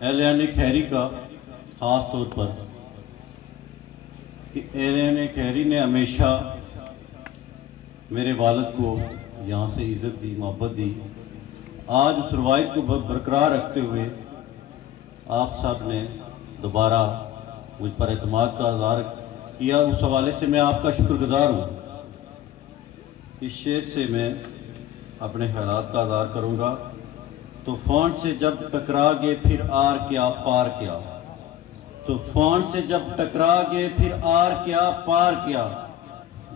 एहलियान खैरी का ख़ास तौर पर कि एहलियान खैरी ने हमेशा मेरे वालिद को यहाँ से इज़्ज़त दी, मोहब्बत दी। आज उस रवायत को बरकरार रखते हुए आप सब ने दोबारा मुझ पर एतमाद का इज़हार किया। उस हवाले से मैं आपका शुक्रगुजार हूँ। इस शेर से मैं अपने ख्यालात का इज़हार करूँगा। तूफान से जब टकरा गए फिर आर क्या पार क्या, तूफान से जब टकरा गए फिर आर क्या पार क्या,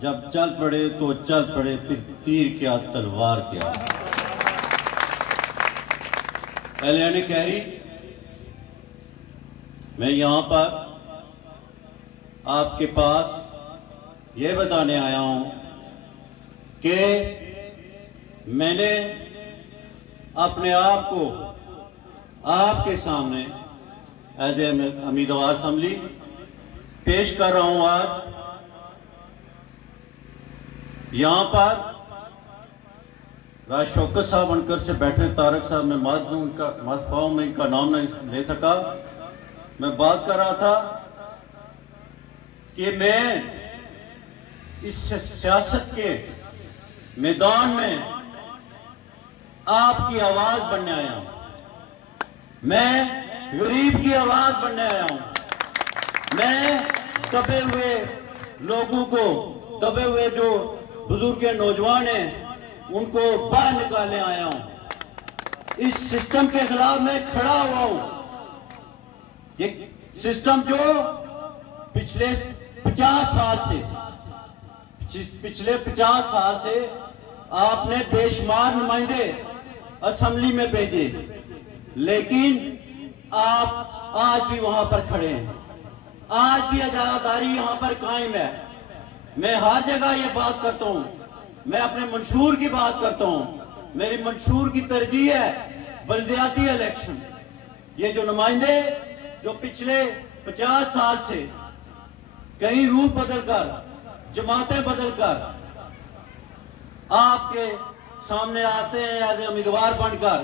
जब चल पड़े तो चल पड़े फिर तीर क्या तलवार क्या। एहलियान खैरी, मैं यहाँ पर आपके पास ये बताने आया हूँ कि मैंने अपने आप को आपके सामने एज ए उम्मीदवार असम्बली पेश कर रहा हूं। आज यहां पर राज शौकत साहब बनकर से बैठे तारक साहब, मैं माफ़ में इनका नाम नहीं ले सका। मैं बात कर रहा था कि मैं इस सियासत के मैदान में आपकी आवाज बनने आया हूं। मैं गरीब की आवाज बनने आया हूं। मैं दबे हुए लोगों को, दबे हुए जो बुजुर्ग नौजवान हैं, उनको बाहर निकालने आया हूं। इस सिस्टम के खिलाफ मैं खड़ा हुआ हूं। ये सिस्टम जो पिछले 50 साल से आपने बेशुमार नुमाइंदे असेंबली में भेजे, लेकिन आप आज भी वहां पर खड़े हैं। आज भी अजादारी यहां पर कायम है। मैं हर जगह ये बात करता हूं, मैं अपने मंशूर की बात करता हूं। मेरी मंशूर की तरजीह है बल्दियाती इलेक्शन। ये जो नुमाइंदे जो पिछले 50 साल से कई रूप बदलकर, जमातें बदलकर आपके सामने आते हैं एज ए उम्मीदवार बनकर,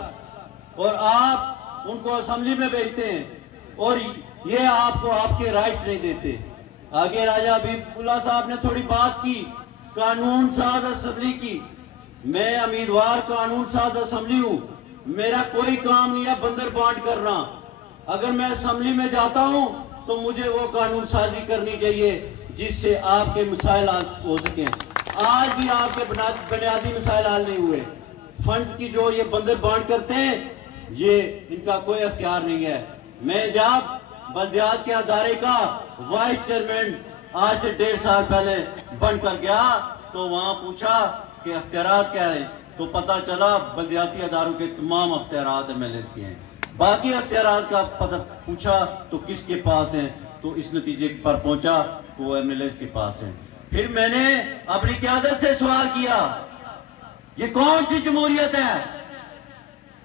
और आप उनको असेंबली में भेजते हैं और ये आपको आपके राइट्स नहीं देते। आगे राजा हबीबुल्लाह साहब ने थोड़ी बात की कानून साज असेंबली की। मैं उम्मीदवार कानून साज असेंबली हूं। मेरा कोई काम नहीं है बंदर बांट करना। अगर मैं असेंबली में जाता हूं तो मुझे वो कानून साजी करनी चाहिए जिससे आपके मसाइल हो सके। आज भी आपके बुनियादी मसाइल हल नहीं हुए। फंड की जो ये बंदर बांट करते हैं, ये इनका कोई अख्तियार नहीं है। मैं जब बल्दियात के अदारे का वाइस चेयरमैन आज से 1.5 साल पहले बनकर गया तो वहां पूछा कि अख्तियारात क्या है, तो पता चला बल्दियाती अदारों के तमाम अख्तियारात एमएलए के हैं। बाकी अख्तियारात का पता पूछा तो किसके पास है, तो इस नतीजे पर पहुंचा वो एमएलए के पास है। फिर मैंने अपनी क़यादत से सवाल किया, ये कौन सी जमहूरियत है,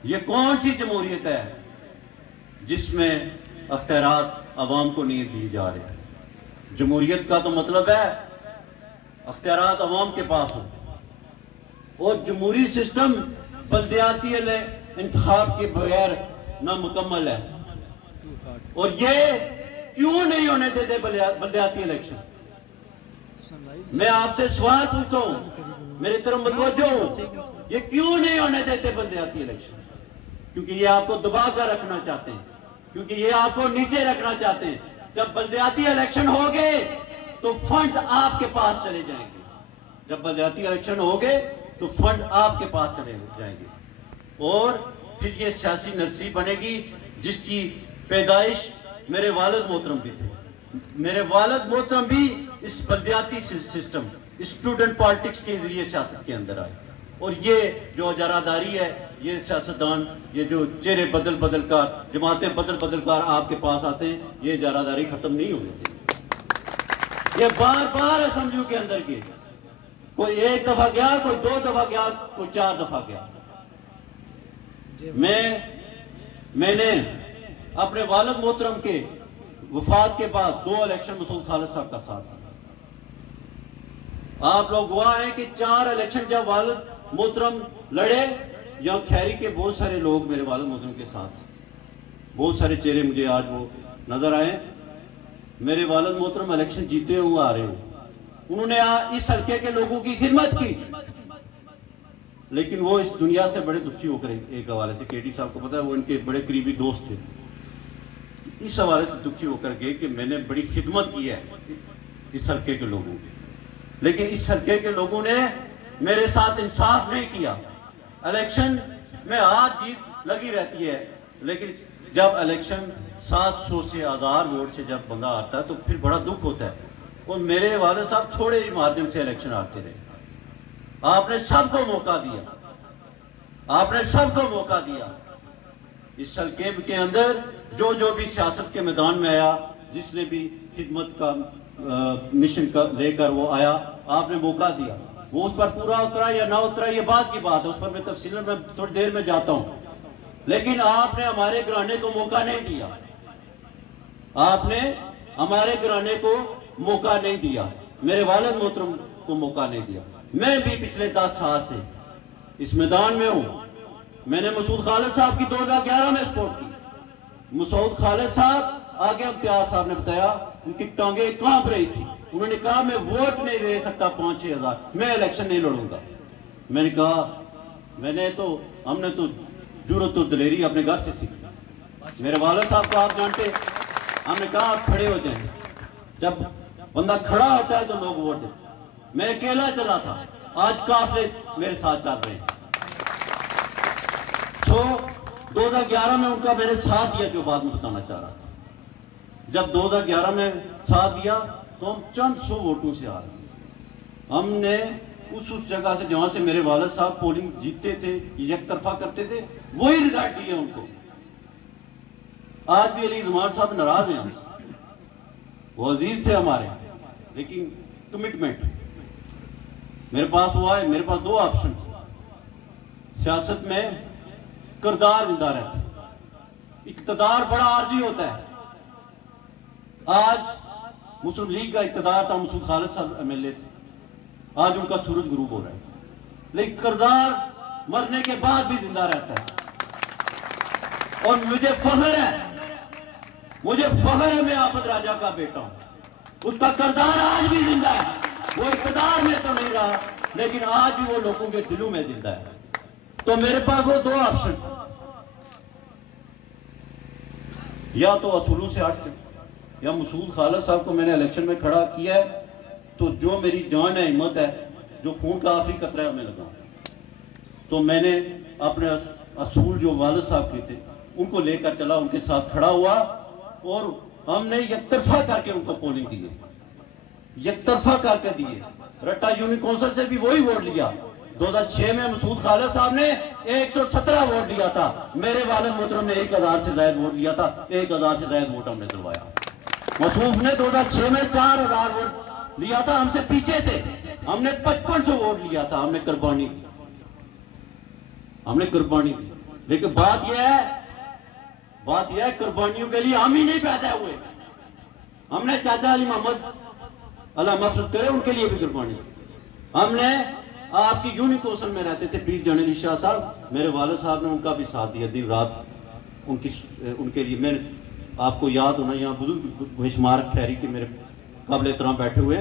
ये कौन सी जमहूरियत है जिसमें अख्तियारात अवाम को नहीं दिए जा रहे। जमहूरियत का तो मतलब है अख्तियारात अवाम के पास हो, और जमहूरी सिस्टम बल्दियाती इंतखाब के बगैर नामुकम्मल है। और ये क्यों नहीं होने देते बल्दियाती इलेक्शन? मैं आपसे सवाल पूछता हूं, मेरी तरफ मुतवज्जो हूं, ये क्यों नहीं होने देते बल्दियाती इलेक्शन? क्योंकि ये आपको दबा कर रखना चाहते हैं, क्योंकि ये आपको नीचे रखना चाहते हैं। जब बल्दियाती इलेक्शन हो गए तो फंड आपके पास चले जाएंगे। जब बल्दियाती इलेक्शन हो गए तो फंड आपके पास चले जाएंगे, और फिर ये सियासी नरसी बनेगी जिसकी पैदाइश मेरे वालिद मोहतरम भी थे। मेरे वालिद मोहतरम भी इस बल्दियाती सिस्टम, स्टूडेंट पॉलिटिक्स के जरिए सियासत के अंदर आए। और ये जो इजारादारी है, ये सियासतदान, ये जो चेहरे बदल बदल कर, जमातें बदल बदल कर आपके पास आते हैं, ये इजारादारी खत्म नहीं होनी चाहिए। ये बार बार असेंबलियों के अंदर के, कोई 1 दफा गया, कोई 2 दफा गया, कोई 4 दफा गया। मैंने अपने वालिद मोहतरम के वफात के बाद 2 इलेक्शन मसूद खालिद साहब का साथ दिया। आप लोग गवाह हैं कि 4 इलेक्शन जब वालिद मोहतरम लड़े, या खैरी के बहुत सारे लोग मेरे वालिद मोहतरम के साथ, बहुत सारे चेहरे मुझे आज वो नजर आए। मेरे वालिद मोहतरम इलेक्शन जीते हुए आ रहे हो, उन्होंने इस हल्के के लोगों की खिदमत की, लेकिन वो इस दुनिया से बड़े दुखी होकर एक हवाले से, केडी साहब को पता है, वो इनके बड़े करीबी दोस्त थे, इस हवाले से दुखी होकर गए कि मैंने बड़ी खिदमत की है इस हल्के के लोगों की, लेकिन इस हल्के के लोगों ने मेरे साथ इंसाफ नहीं किया। इलेक्शन में हार जीत लगी रहती है, लेकिन जब इलेक्शन 700 से 1000 वोट से जब बंदा आता है तो फिर बड़ा दुख होता है। और मेरे वाले साहब थोड़े ही मार्जिन से इलेक्शन हारते रहे। आपने सबको मौका दिया, आपने सबको मौका दिया। इस हल्के के अंदर जो जो भी सियासत के मैदान में आया, जिसने भी खिदमत का मिशन लेकर वो आया, आपने मौका दिया। वो उस पर पूरा उतरा या ना उतरा ये बात की बात है, उस पर मैं तफसीलन में थोड़ी देर में जाता हूं, लेकिन आपने हमारे घराने को मौका नहीं दिया, आपने हमारे घराने को मौका नहीं दिया, मेरे वालिद मोहतरम को मौका नहीं दिया। मैं भी पिछले 10 साल से इस मैदान में हूं। मैंने मसूद खालिद साहब की 2011 में सपोर्ट की। मसूद खालिद साहब, आगे इम्तियाज साहब ने बताया, उनकी टांगे कांप रही थी। उन्होंने कहा मैं वोट नहीं दे सकता 5-6 हजार, मैं इलेक्शन नहीं लड़ूंगा। मैंने कहा हमने तो जुर्रत और दलेरी अपने घर से सीखी। मेरे वालिद साहब को आप जानते, हमने कहा आप खड़े हो जाएं, जब बंदा खड़ा होता है तो लोग वोट देते। मैं अकेला चला था, आज काफिले मेरे साथ चल रहे हैं। तो 2011 में उनका मैंने साथ दिया, जो बात में बताना चाह रहा था। जब 2011 में साथ दिया तो हम चंद 100 वोटों से आ रहे। हमने उस जगह से जहां से मेरे वालिद साहब पोलिंग जीतते थे, एक तरफा करते थे, वही रिजल्ट दिए उनको। आज भी अली जुमार साहब नाराज हैं हमसे, वो अजीज थे हमारे, लेकिन कमिटमेंट मेरे पास हुआ है। मेरे पास 2 ऑप्शन थे सियासत में, किरदार जिंदा रहता है, इक्तदार बड़ा आर्जी होता है। आज मुस्लिम लीग का इक्तदार था, मसूद खालिद साहब MLA थे, आज उनका सूरज गुरूब हो रहा है, लेकिन किरदार मरने के बाद भी जिंदा रहता है। और मुझे फख्र है मैं आफत राजा का बेटा हूं। उसका किरदार आज भी जिंदा है, वो इक्तदार में तो नहीं रहा, लेकिन आज भी वो लोगों के दिलों में जिंदा है। तो मेरे पास वो 2 ऑप्शन थे, या तो असूलों से हट के, या मसूद खालिद साहब को मैंने इलेक्शन में खड़ा किया है तो जो मेरी जान है, हिम्मत है, जो खून का आखिरी कतरा है, मैं लगाऊं। तो मैंने अपने असूल जो वालिद साहब के थे उनको लेकर चला, उनके साथ खड़ा हुआ, और हमने एकतरफा करके उनको पोलिंग दी, एकतरफा करके दिए। रट्टा यूनियन काउंसिल से भी वही वोट लिया। 2006 में मसूद खालिद साहब ने 117 वोट लिया था, मेरे वालिद मोहतरम ने 1000 से ज्यादा वोट लिया था, 1000 से ज्यादा वोट हमने दिलवाया। मसूद ने 2006 में 4000 वोट लिया था, हमसे पीछे थे, हमने 5500 वोट लिया था। हमने कुर्बानी की। लेकिन बात यह है कुर्बानियों के लिए हम ही नहीं पैदा हुए। हमने चाचा अली मोहम्मद, अल्लाह मफरत करे, उनके लिए भी कुर्बानी। हमने आपकी यूनियन काउंसिल में रहते थे पीर जान अली शाह साहब, मेरे वालिद साहब ने उनका भी साथ दिया दिन रात उनके लिए। मैंने आपको याद होना, यहाँ बुजुर्ग बेशुमार खैरी के मेरे काबिल एहतराम बैठे हुए,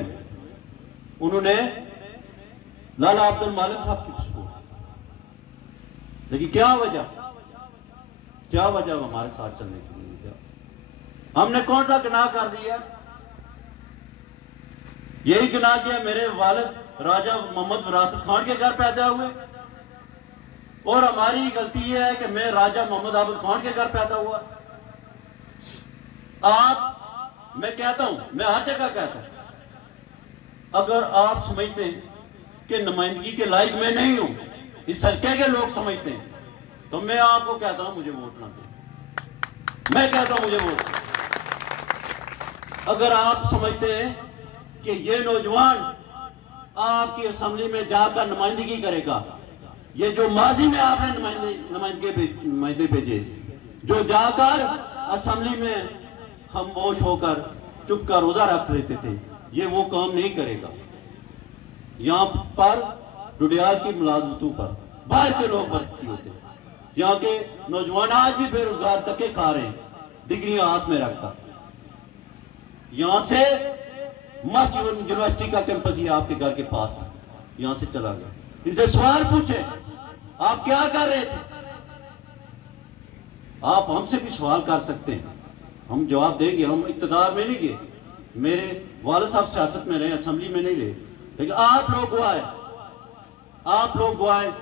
उन्होंने लाला अब्दुल मालिक साहब की सपोर्ट, लेकिन क्या वजह हमारे साथ चलने की नहीं? हमने कौन सा गुनाह कर दिया? यही गुनाह किया मेरे वालिद राजा मोहम्मद विरासत खान के घर पैदा हुए, और हमारी गलती यह है कि मैं राजा मोहम्मद आबिद खान के घर पैदा हुआ। मैं कहता हूं, मैं हर जगह कहता हूं, अगर आप समझते हैं कि नुमाइंदगी के लायक मैं नहीं हूं, इस हल्के के लोग समझते हैं, तो मैं आपको कहता हूं मुझे वोट ना दें। मैं कहता हूं मुझे वोट। अगर आप समझते हैं कि ये नौजवान आपकी असेंबली में जाकर नुमाइंदगी करेगा, ये जो माजी में आपने नुमाइंदे भेजे, जो जाकर असेंबली में खामोश होकर चुप कर रोजा रख लेते थे, ये वो काम नहीं करेगा। यहां पर डुडियाल की मुलाजमतों पर बाहर के लोग भर्ती होते, यहाँ के नौजवान आज भी बेरोजगार धक्के खा रहे हैं, डिग्रियां हाथ में रखकर। यहां से मस्त यूनिवर्सिटी का कैंपस ही आपके घर के पास था, यहां से चला गया। इनसे सवाल पूछे, आप क्या कर रहे थे? आप हमसे भी सवाल कर सकते हैं, हम जवाब देंगे। हम इक्तदार में नहीं गए, मेरे वालिद साहब सियासत में रहे, असेंबली में नहीं रहे, लेकिन आप लोग गवाए, आप लोग गवाए।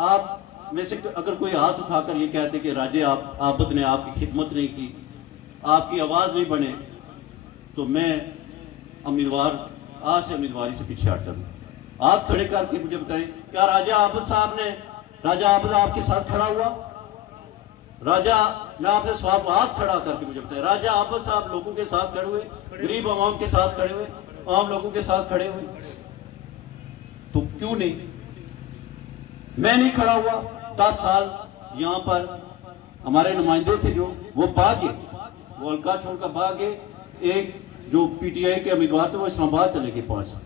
आप में से अगर कोई हाथ उठाकर ये कहते कि राजे आबद ने आपकी खिदमत नहीं की, आपकी आवाज नहीं बने, तो मैं उम्मीदवार आज से उम्मीदवारी से पीछे हट जाऊंगा। हाथ खड़े करके मुझे बताएं, क्या राजा आबद साहब ने, राजा आबद आपके साथ खड़ा हुआ? राजा, मैं आपसे सवाल, हाथ खड़ा करके मुझे बताएं, राजा आबद साहब लोगों के साथ खड़े हुए, गरीब आवाम के साथ खड़े हुए, आम लोगों के साथ खड़े हुए? तो क्यों नहीं? मैं नहीं खड़ा हुआ। 10 साल यहां पर हमारे नुमाइंदे थे जो, वो भागे, वो हल्का छोड़कर भागे। एक जो पीटीआई के उम्मीदवार थे वो इस्लामाबाद चले गए 5 साल।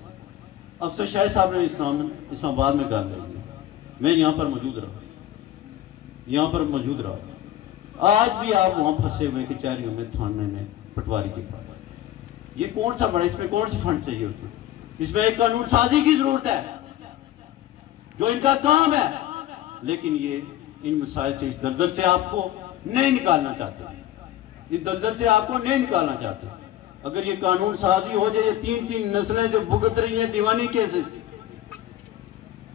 अफसर शाह साहब ने इस्लामाबाद में गाल ली, मैं यहां पर मौजूद रहा, यहां पर मौजूद रहा। आज भी आप वहां फंसे हुए कचहरियों में, थाने में, पटवारी के पास। ये कौन सा बड़ा, इसमें कौन से फंड चाहिए होते? इसमें एक कानून साजी की जरूरत है, जो इनका काम है, लेकिन ये इन मसाइल से, इस दलदल से आपको नहीं निकालना चाहते, इस दलदल से आपको नहीं निकालना चाहते। अगर ये कानून साजी हो जाए, ये 3-3 नस्लें जो भुगत रही हैं दीवानी केसेस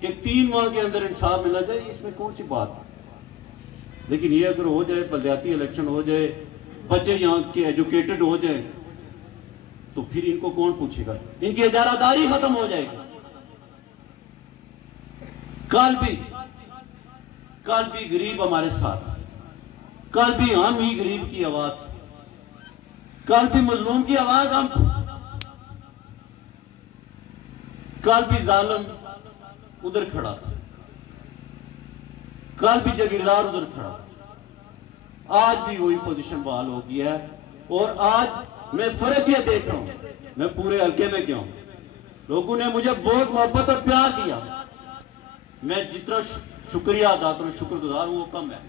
कि 3 माह के अंदर इंसाफ मिला जाए, इसमें कौन सी बात है? लेकिन ये अगर हो जाए, बलदियाती इलेक्शन हो जाए, बच्चे यहाँ के एजुकेटेड हो जाए, तो फिर इनको कौन पूछेगा? इनकी इजारादारी खत्म हो जाएगी। कल भी गरीब हमारे साथ, कल भी हम ही गरीब की आवाज, कल भी मजलूम की आवाज हम थे, कल भी जालिम उधर खड़ा था, कल भी जागीरदार उधर खड़ा था। आज भी वही पोजीशन बहाल हो गई है। और आज मैं फर्क ये देख रहा हूं, मैं पूरे हल्के में गया हूं, लोगों ने मुझे बहुत मोहब्बत और प्यार दिया। मैं जितना शुक्रिया अदा करूं, शुक्रगुजार हूं, वो कम है।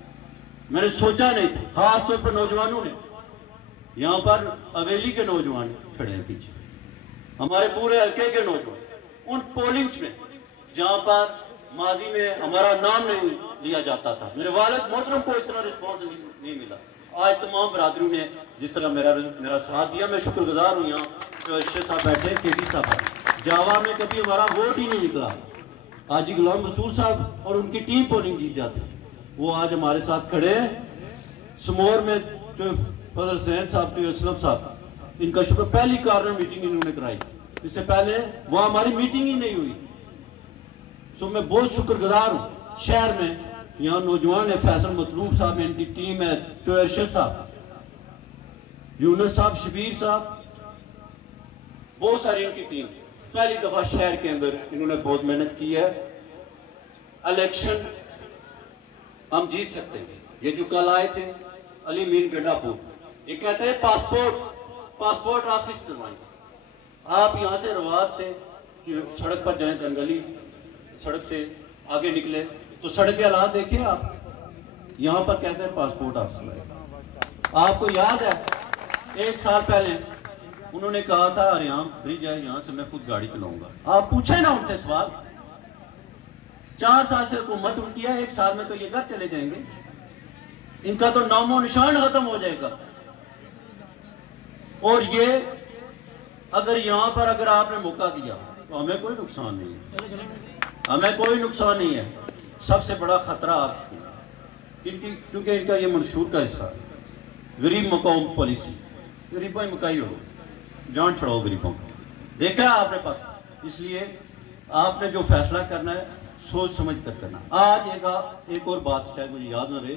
मैंने सोचा नहीं था, खासतौर पर नौजवानों ने, यहां पर अवेली के नौजवान खड़े हैं पीछे, हमारे पूरे हल्के के नौजवान, उन पोलिंग्स में जहां पर माजी में हमारा नाम नहीं लिया जाता था, मेरे वालिद मोहतरम को इतना रिस्पॉन्स नहीं मिला। आज तमाम बरादरी ने जिस तरह मेरा साथ दिया, मैं शुक्रगुजार हूँ। यहाँ जो शेख साहब बैठे, केडी साहब, जावा में कभी हमारा वोट ही नहीं निकला, आज ही गुलाम रसूल साहब और उनकी टीम पोलिंग जीत जाती, वो आज हमारे साथ खड़े हैं। समोर में जो फजल सैन साहब, जो असलम साहब, इनका शुक्र, पहली कार्नर मीटिंग इन्होंने कराई, इससे पहले वहां हमारी मीटिंग ही नहीं हुई। सो मैं बहुत शुक्रगुजार हूँ। शहर में यहाँ नौजवान है, फैसल मतलूब साहब, इनकी टीम है, जो अरशद साहब, यूनुस साहब, शबीर साहब, बहुत सारी इनकी टीम। पहली दफा शहर के अंदर इन्होंने बहुत मेहनत की है। इलेक्शन हम जीत सकते हैं। ये जो कल आए थे अली मीन गंडापुर, ये कहते हैं पासपोर्ट ऑफिस करवाएं। आप यहाँ से रवात से सड़क पर जाएं, दनगली सड़क से आगे निकले तो सड़क के हालात देखिए आप। यहाँ पर कहते हैं पासपोर्ट ऑफिस लाए। आपको याद है 1 साल पहले उन्होंने कहा था हरियाणा ब्रिज है, यहाँ से मैं खुद गाड़ी चलाऊंगा। आप पूछे ना उनसे सवाल। 4 साल से हुकूमत उनकी है, 1 साल में तो ये घर चले जाएंगे, इनका तो नामो निशान खत्म हो जाएगा। और ये अगर यहाँ पर अगर आपने मौका दिया तो हमें कोई नुकसान नहीं है, हमें कोई नुकसान नहीं है। सबसे बड़ा खतरा आपको, क्योंकि इनका ये मंशूर का हिस्सा है, गरीब मकाम पॉलिसी, गरीबों ही मकाई हो, जान छड़ाओ गरीबों को। देखा है आपने पास, इसलिए आपने जो फैसला करना है सोच समझ कर करना। आज एक और बात शायद मुझे याद न रहे,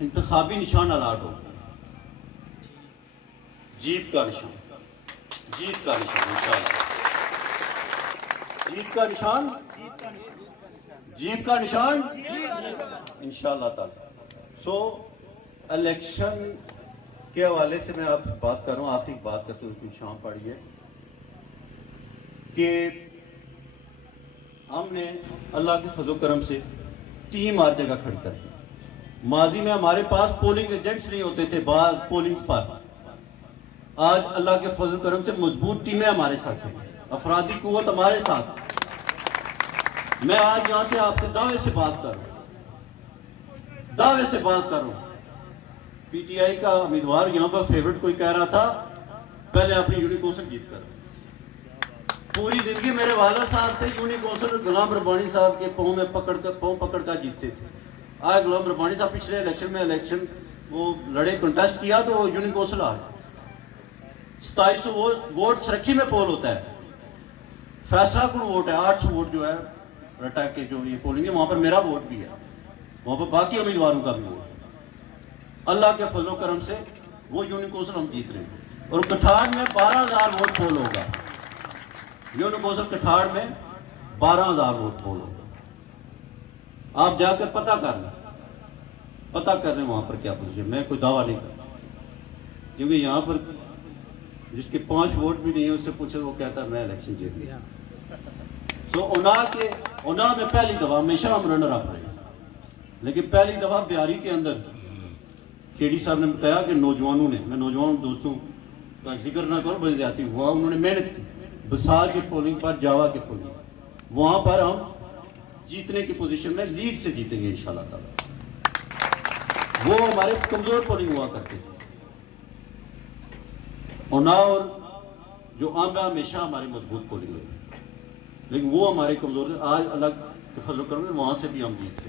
इंतखाबी निशान अलाट हो, जीत का निशान, जीत का निशान, जीत का निशान, जीत का निशान इंशाअल्लाह ताला। सो इलेक्शन के हवाले से मैं आपसे बात कर रहा हूँ, आखिरी बात करते हुए शाम पड़ी है कि हमने अल्लाह के फजल करम से टीम हर जगह खड़ी करते हैं। माजी में हमारे पास पोलिंग एजेंट्स नहीं होते थे बाद पोलिंग पर, आज अल्लाह के फजल करम से मजबूत टीमें हमारे साथ हैं, अफरादी कुव्वत हमारे साथ। मैं आज यहां से आपसे दावे से बात कर रहा हूं। पीटीआई का उम्मीदवार यहां पर फेवरेट कोई कह रहा था पहले अपनी यूनिक कौंसिल जीत कर। पूरी जिंदगी मेरे वाला साहब से यूनिक कौंसिल गुलाम रब्बानी साहब के पाँव पकड़ कर जीतते थे। आज गुलाम रब्बानी साहब पिछले इलेक्शन वो लड़े, कंटेस्ट किया तो वो यूनिक कौंसिल आ गए। 2700 वोट सरखी में पोल होता है, फैसला कौन वोट है 800 वोट जो है रटा के जो ये पोलिंग है वहां पर मेरा वोट भी है, वहां पर बाकी उम्मीदवारों का भी वोट है। अल्लाह के फजलो करम से वो यूनिक कौंसिल हम जीत रहे हैं और कठाड़ में 12,000 वोट पोल होगा। यूनिक कौंसिल कठाड़ में 12,000 वोट पोल होगा। आप जाकर पता कर लें वहां पर क्या पोजीशन। मैं कोई दावा नहीं करता, क्योंकि यहाँ पर जिसके 5 वोट भी नहीं है उससे पूछे वो कहता है मैं इलेक्शन जीत गया। तो उना में पहली दफा हमेशा हम रनर अप रहे, लेकिन पहली दफा बिहारी के अंदर केडी साहब ने बताया कि नौजवानों ने, मैं नौजवान दोस्तों का जिक्र ना करूं बड़ी ज्यादा हुआ, उन्होंने मेहनत की बसार के पोलिंग पर, जावा के पोलिंग, वहां पर हम जीतने की पोजीशन में लीड से जीतेंगे इंशाल्लाह ताला। वो हमारे कमजोर पोलिंग हुआ करते थे। और जो आम हमेशा हमारी मजबूत पोलिंग हुई, लेकिन वो हमारे कमजोर थे। आज अल्लाह के फजल करम से वहां से भी हम जीते।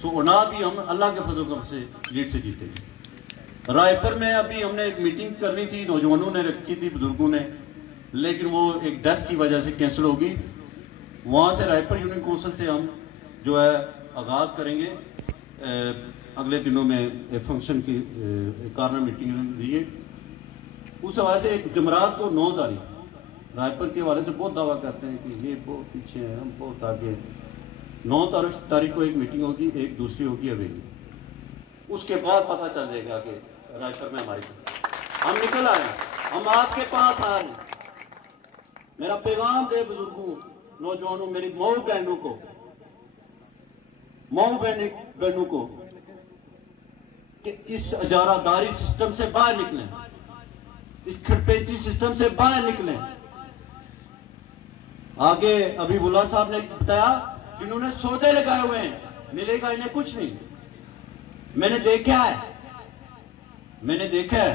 सो उना भी हम अल्लाह के फजल करम से लीड से जीतेंगे। रायपुर में अभी हमने एक मीटिंग करनी थी, नौजवानों ने रखी थी, बुजुर्गों ने, लेकिन वो एक डेथ की वजह से कैंसिल होगी। वहां से रायपुर यूनियन कौंसिल से हम जो है आगाज करेंगे। अगले दिनों में एक फंक्शन की कार्नर मीटिंग दिए, उस हवाले से एक जमरात को 9 तारीख रायपुर के हवाले से बहुत दावा करते हैं कि ये बहुत पीछे है, हम बहुत आगे। 9 तारीख को एक मीटिंग होगी, एक दूसरी होगी हवेली। उसके बाद पता चल जाएगा कि रायपुर में हमारी हम निकल आए, हम आपके पास आ रहे हैं। मेरा पैगाम दे बुजुर्गों, नौजवानों, मेरी मऊ बहनों को कि इस इजारादारी सिस्टम से बाहर निकलें, इस खड़पेची सिस्टम से बाहर निकलें। आगे अबीबुल्ला साहब ने बताया जिन्होंने सौदे लगाए हुए हैं, मिलेगा इन्हें कुछ नहीं। मैंने देखा है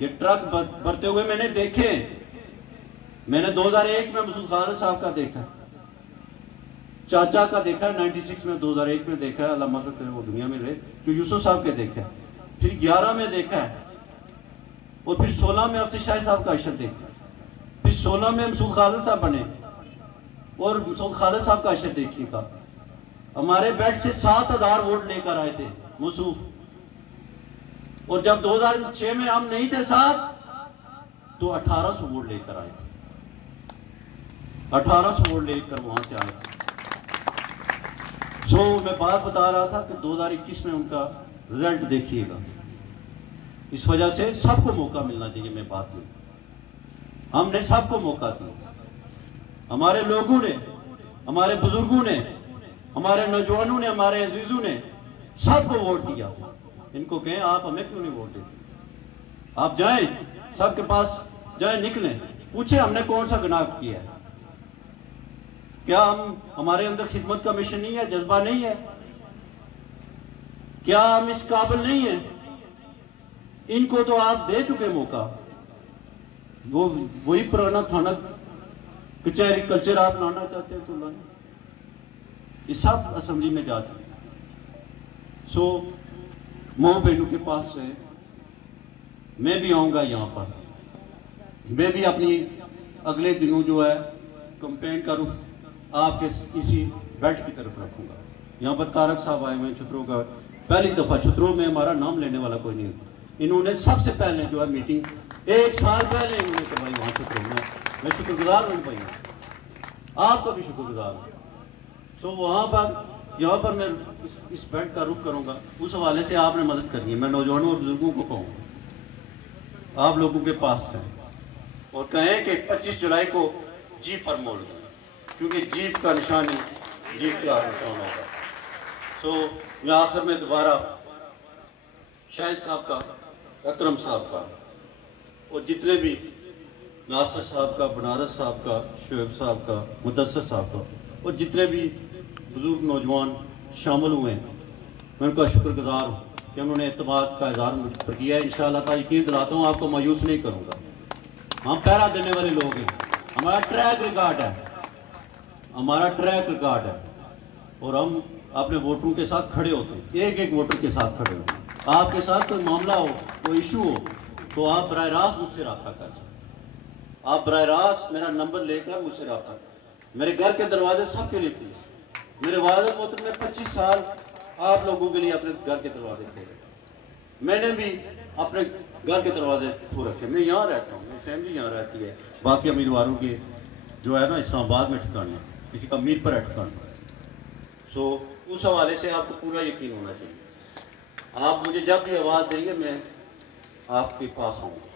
ये ट्रक भरते हुए मैंने देखे। मैंने 2001 में मसूद खालिद साहब का देखा, चाचा का देखा, 96 में 2001 में देखा है, अल्लाह माफ़ करे वो दुनिया में रहे, जो यूसुफ साहब के देखा है, फिर 11 में देखा है, और फिर 16 में अफसर शाह साहब का अशर देखा, फिर 16 में मसूद खालिद साहब बने और मसूद खालिद साहब का अशर देखिएगा। हमारे बेड से 7,000 वोट लेकर आए थे मसूफ, और जब 2006 में हम नहीं थे साथ तो 1800 वोट लेकर आए थे, 1800 वोट लेकर वहां से आए थे। सो मैं बात बता रहा था कि 2021 में उनका रिजल्ट देखिएगा। इस वजह से सबको मौका मिलना चाहिए। मैं बात नहीं, हमने सबको मौका दिया, हमारे लोगों ने, हमारे बुजुर्गों ने, हमारे नौजवानों ने, हमारे अजीजों ने सबको वोट दिया। इनको कहें आप हमें क्यों नहीं वोट देते? आप जाएं, सबके पास जाएं, निकलें, पूछे हमने कौन सा गुनाह किया है? क्या हमारे अंदर खिदमत का मिशन नहीं है, जज्बा नहीं है? क्या हम इस काबिल नहीं है? इनको तो आप दे चुके मौका। वो वही पुराना थाना कचहरी कल्चर आप लाना चाहते हैं तो लाए। ये सब असेंबली में जा चुके। सो मऊ बहनों के पास से मैं भी आऊंगा यहाँ पर, मैं भी अपनी अगले दिनों जो है कंपेन का रुख आपके इसी बेल्ट की तरफ रखूंगा। यहाँ पर तारक साहब आए हुए छुतरों का, पहली दफा छुतरों में हमारा नाम लेने वाला कोई नहीं होता। इन्होंने सबसे पहले जो है मीटिंग 1 साल पहले इन्होंने करवाई वहां छुतरों में। मैं शुक्रगुजार हूँ भाई, आपका भी शुक्रगुजार हूँ। सो वहां पर यहाँ पर मैं इस बेल्ट का रुख करूंगा, उस हवाले से आपने मदद करनी है। मैं नौजवानों और बुजुर्गों को कहूँगा आप लोगों के पास जाएं और कहें कि 25 जुलाई को जीप पर मोड़ दें, क्योंकि जीप का निशानी जीप का निशान होगा। तो मैं आखिर में दोबारा शाहिद साहब का, अकरम साहब का और जितने भी नासिर साहब का, बनारस साहब का, शुएब साहब का, मुदस्सर साहब का और जितने भी बुजुर्ग नौजवान शामिल हुए हैं, मैं उनका शुक्रगुजार हूँ कि उन्होंने एतमाद का इज़हार मुझ पर किया है। इंशाअल्लाह ताला यकीन दिलाता हूँ आपको मायूस नहीं करूँगा। हम पहरा देने वाले लोग हैं, हमारा ट्रैक रिकॉर्ड है, हमारा ट्रैक रिकॉर्ड है और हम अपने वोटरों के साथ खड़े होते हैं, एक एक वोटर के साथ खड़े होते हैं। आपके साथ कोई मामला हो, कोई इशू हो तो आप बराह रास्त मुझसे रब्ता कर सकते, आप बराह रास्त मेरा नंबर लेकर मुझसे रब्ता कर। मेरे घर के दरवाजे सबके लिए खुले, मेरे वालिद मोहतरम ने 25 साल आप लोगों के लिए अपने घर के दरवाजे खोले, मैंने भी अपने घर के दरवाजे खो रखे। मैं यहाँ रहता हूँ, मेरी फैमिली यहाँ रहती है, बाकी उम्मीदवारों के जो है ना इस्लामाबाद में ठिकाने, किसी का मीर पर है ठिकाना। सो उस हवाले से आपको पूरा यकीन होना चाहिए। आप मुझे जब भी आवाज़ देंगे मैं आपके पास आऊँगा।